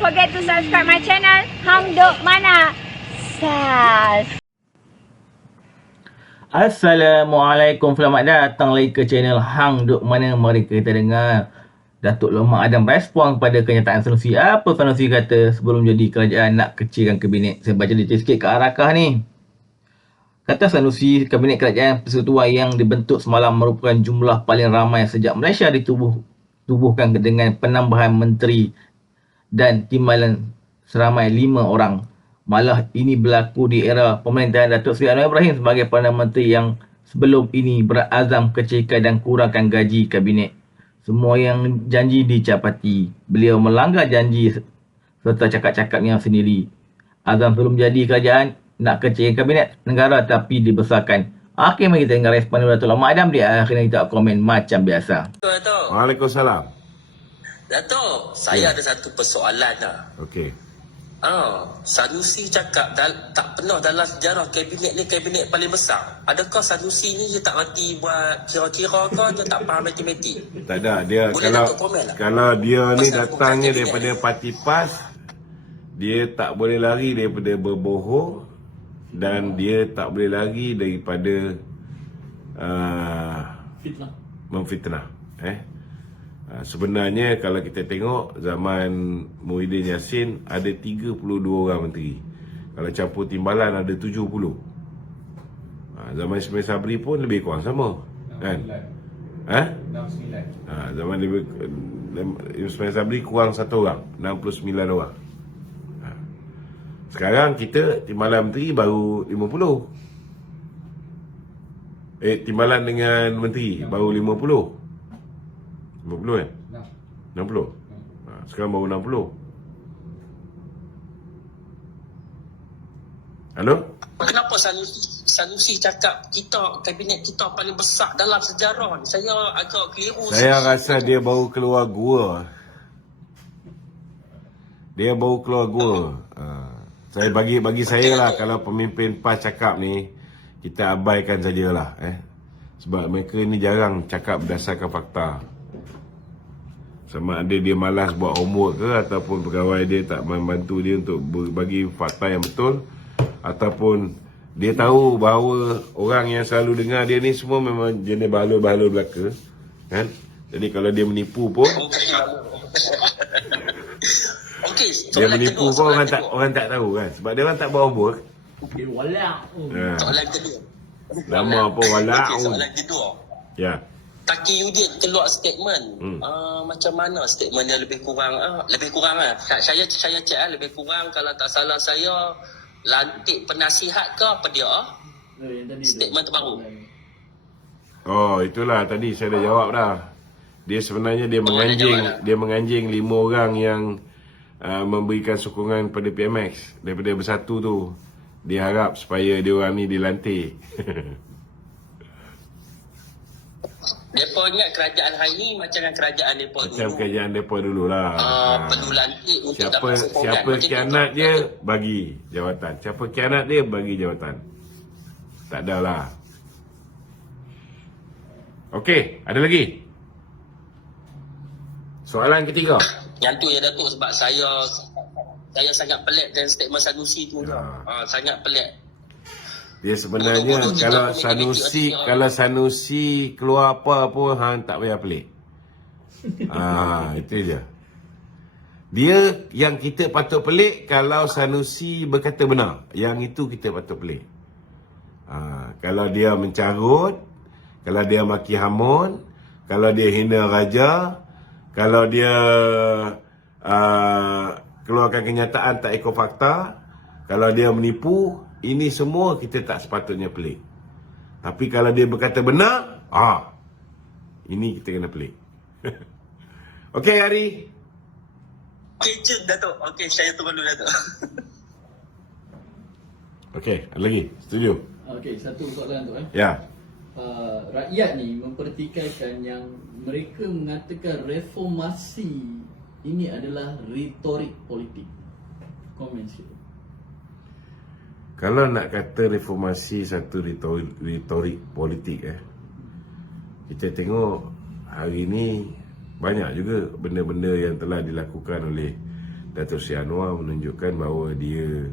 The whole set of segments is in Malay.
forget to subscribe my channel Hang Duk Mana Sas. Assalamualaikum, selamat datang lagi ke channel Hang Duk Mana. Mari kita dengar Datuk Loh Mak Adam respon kepada kenyataan Sanusi. Apa Sanusi kata sebelum jadi kerajaan nak kecilkan kabinet? Saya baca detail sikit ke Arakah ni. Kata Sanusi, kabinet kerajaan persekutuan yang dibentuk semalam merupakan jumlah paling ramai sejak Malaysia ditubuhkan dengan penambahan menteri dan timbalan seramai 5 orang. Malah ini berlaku di era pemerintahan Datuk Seri Anwar Ibrahim sebagai Perdana Menteri yang sebelum ini berazam kecilkan dan kurangkan gaji kabinet. Semua yang janji dicapati. Beliau melanggar janji serta cakap-cakapnya sendiri. Azam belum jadi kerajaan nak kecilkan kabinet negara tapi dibesarkan. Okey, mari kita dengar respon Datuk Loh Mak Adam. Di akhirnya kita komen macam biasa. Datuk. Waalaikumsalam. Datuk, saya ada satu persoalan lah. Okey. Sanusi cakap tak pernah dalam sejarah kabinet ni kabinet paling besar. Adakah Sanusi ni dia tak reti buat kira-kira ke, dia tak faham matematik? Tak ada. Dia Boleh Datuk komen lah? kalau dia ni Pasal datangnya bukan daripada kabinet. parti PAS, dia tak boleh lari daripada berbohong dan dia tak boleh lari daripada memfitnah. Sebenarnya kalau kita tengok zaman Muhyiddin Yassin ada 32 orang menteri. Kalau campur timbalan ada 70. Zaman Ismail Sabri pun lebih kurang sama. Kan? 69. Zaman Ismail Sabri kurang 1 orang, 69 orang. Sekarang kita timbalan menteri baru 50. Timbalan dengan menteri baru 50. 50 kan? 60. Sekarang baru 60. Halo? Kenapa Sanusi cakap kabinet kita paling besar dalam sejarah ni? Saya agak keliru. Saya rasa dia baru keluar gua. Dia baru keluar gua. Saya bagi saya lah, kalau pemimpin PAS cakap ni, kita abaikan sajalah. Sebab mereka ni jarang cakap berdasarkan fakta. Sama ada dia malas buat homework ke, ataupun pegawai dia tak membantu dia untuk bagi fakta yang betul, ataupun dia tahu bahawa orang yang selalu dengar dia ni semua memang jenis bahalul-bahalul belaka, kan? Jadi kalau dia menipu pun, dia menipu pun orang tak tahu, kan? Sebab dia orang tak buat homework. Soalan kedua. Nama apa walak? Soalan kedua. Ya. Taki Yudin keluar statement. Macam mana statement dia lebih kurang lah. Saya cek lah, lebih kurang kalau tak salah saya lantik penasihat ke apa dia? Statement terbaru. Oh, itulah tadi saya dah jawab dah. Dia sebenarnya dia menganjing 5 orang yang memberikan sokongan pada PMX daripada Bersatu tu. Dia harap supaya dia orang ni dilantik. Mereka ingat kerajaan hari ni macam kerajaan mereka dulu. Macam kerajaan mereka dululah. Perlu lantik untuk dapat sokongan. Siapa khianat dia bagi jawatan. Siapa khianat dia bagi jawatan. Tak adalah. Okey, ada lagi? Soalan ketiga. Yang tu ya Datuk, sebab saya sangat pelik dengan statement Sanusi tu. Sangat pelik. Dia sebenarnya kalau Sanusi keluar apa pun hang tak payah pelik. Itu je. Dia yang kita patut pelik kalau Sanusi berkata benar. Yang itu kita patut pelik. Kalau dia mencarut, kalau dia maki hamun, kalau dia hina raja, kalau dia keluarkan kenyataan tak ikut fakta, kalau dia menipu, ini semua kita tak sepatutnya pelik. Tapi kalau dia berkata benar, ini kita kena pelik. Okey, Hari. Okey, Datuk. Okey, saya tunggu dulu, Datuk. Okey, ada lagi? Setuju? Okey, satu soalan tu Ya. Rakyat ni mempertikaikan yang mereka mengatakan reformasi ini adalah retorik politik. Komen sikit. Kalau nak kata reformasi satu retorik politik, kita tengok hari ini banyak juga benda-benda yang telah dilakukan oleh Datuk Seri Anwar menunjukkan bahawa dia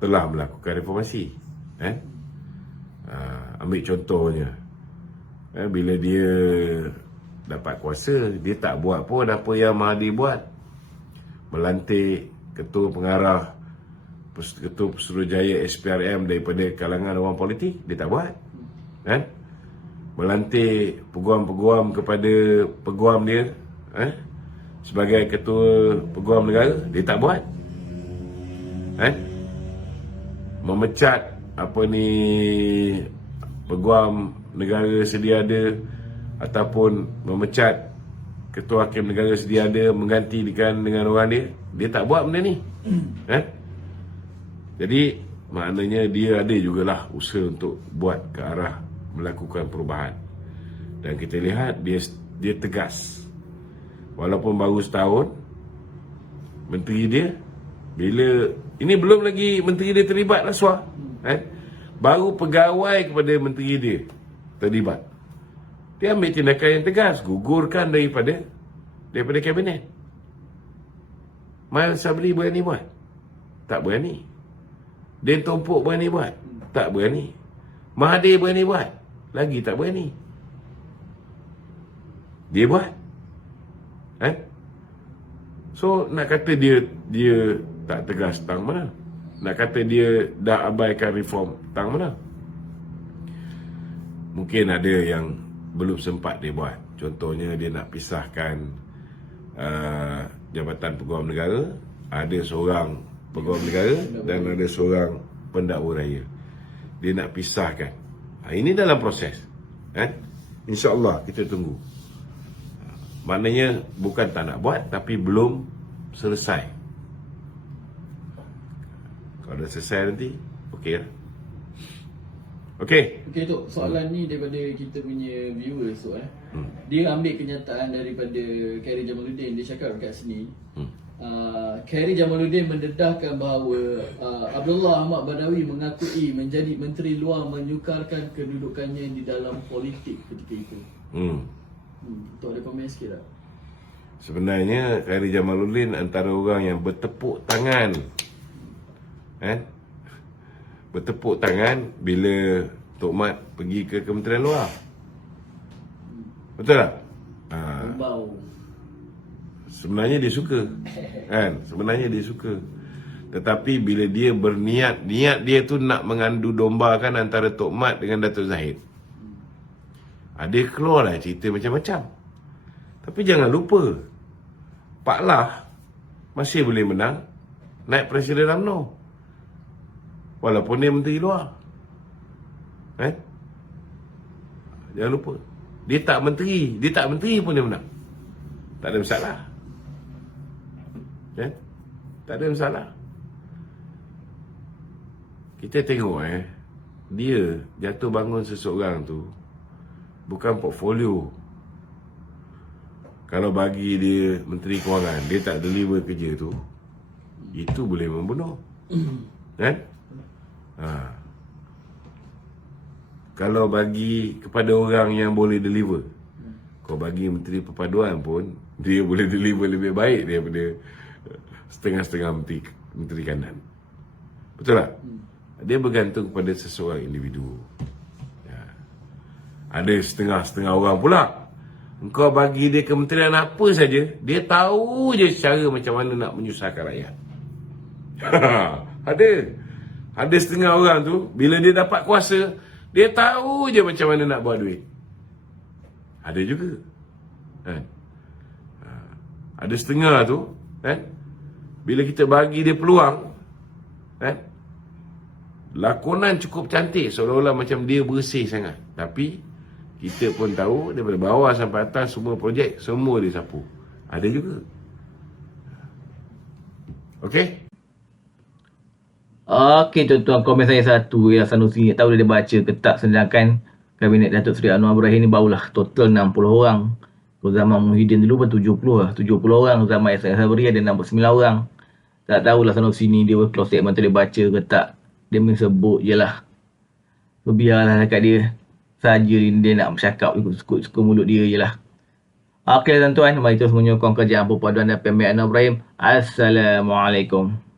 telah melakukan reformasi. Ambil contohnya, bila dia dapat kuasa, dia tak buat pun apa yang Mahathir buat. Melantik ketua pengarah, ketua Pesuruhjaya SPRM daripada kalangan orang politik, dia tak buat. Melantik peguam-peguam kepada peguam dia sebagai ketua peguam negara, dia tak buat. Memecat peguam negara sedia ada ataupun memecat ketua hakim negara sedia ada, menggantikan dengan orang dia tak buat benda ni. Jadi maknanya dia ada jugalah usaha untuk buat ke arah melakukan perubahan. Dan kita lihat dia tegas. Walaupun baru setahun, menteri dia, bila ini belum lagi menteri dia terlibat rasuah, baru pegawai kepada menteri dia terlibat, dia ambil tindakan yang tegas, gugurkan daripada kabinet. Mail Sabri berani buat? Tak berani. Din Tompok berani buat? Tak berani. Mahathir berani buat? Lagi tak berani. Dia buat. So nak kata dia tak tegas tang mana? Nak kata dia dah abaikan reform tang mana? Mungkin ada yang belum sempat dia buat. Contohnya dia nak pisahkan Jabatan Peguam Negara. Ada seorang Peguam Negara dan ada seorang pendakwa raya. Dia nak pisahkan. Ini dalam proses. InsyaAllah kita tunggu. Maknanya bukan tak nak buat, tapi belum selesai. Kalau dah selesai nanti, okey lah. Okey. Okey Tok, soalan ni daripada kita punya viewers Tok. Dia ambil kenyataan daripada Khairy Jamaluddin. Dia cakap dekat sini, Khairy Jamaluddin mendedahkan bahawa Abdullah Ahmad Badawi mengakui menjadi Menteri Luar menyukarkan kedudukannya di dalam politik ketika itu. Tok ada komen sikit tak? Sebenarnya Khairy Jamaluddin antara orang yang bertepuk tangan bertepuk tangan bila Tok Mat pergi ke Kementerian Luar. Betul tak? Sebenarnya dia suka. Sebenarnya dia suka. Tetapi bila dia berniat, niat dia tu nak mengandu dombakan antara Tok Mat dengan Datuk Zahid. Dia keluarlah cerita macam-macam. Tapi jangan lupa, Pak Lah masih boleh menang naik Presiden UMNO. Walaupun dia Menteri Luar. Jangan lupa, dia tak menteri pun dia menang. Tak ada masalah. Tak ada masalah. Kita tengok dia jatuh bangun seseorang tu bukan portfolio. Kalau bagi dia Menteri Kewangan, dia tak deliver kerja tu, itu boleh membunuh. Kalau bagi kepada orang yang boleh deliver, kau bagi Menteri Perpaduan pun, dia boleh deliver lebih baik daripada setengah-setengah menteri kanan. Betul tak? Dia bergantung kepada seseorang individu. Ada setengah-setengah orang pula, engkau bagi dia kementerian apa saja, dia tahu je cara macam mana nak menyusahkan rakyat. Ada setengah orang tu, bila dia dapat kuasa, dia tahu je macam mana nak buat duit. Ada juga. Ada setengah tu, bila kita bagi dia peluang, lakonan cukup cantik, seolah-olah macam dia bersih sangat. Tapi kita pun tahu daripada bawah sampai atas semua projek, semua dia sapu. Ada juga. Okey? Okey, tuan-tuan, komen saya satu ya, Sanusi tahu dia baca ke tak, sedangkan Kabinet Datuk Seri Anwar Ibrahim ni barulah total 60 orang. Kalau zaman Muhyiddin dulu pun 70 orang, zaman Ihsan Sabri ada 69 orang. Tak tahulah Sanusi ni dia close statement tu dia baca ke tak. Dia sebut je lah. So, biarlah dekat dia saja dia nak bercakap ikut suka mulut dia je lah. Okey tuan-tuan, mari terus menyokong kerjaan perpaduan dan pembiayaan Ibrahim. Assalamualaikum.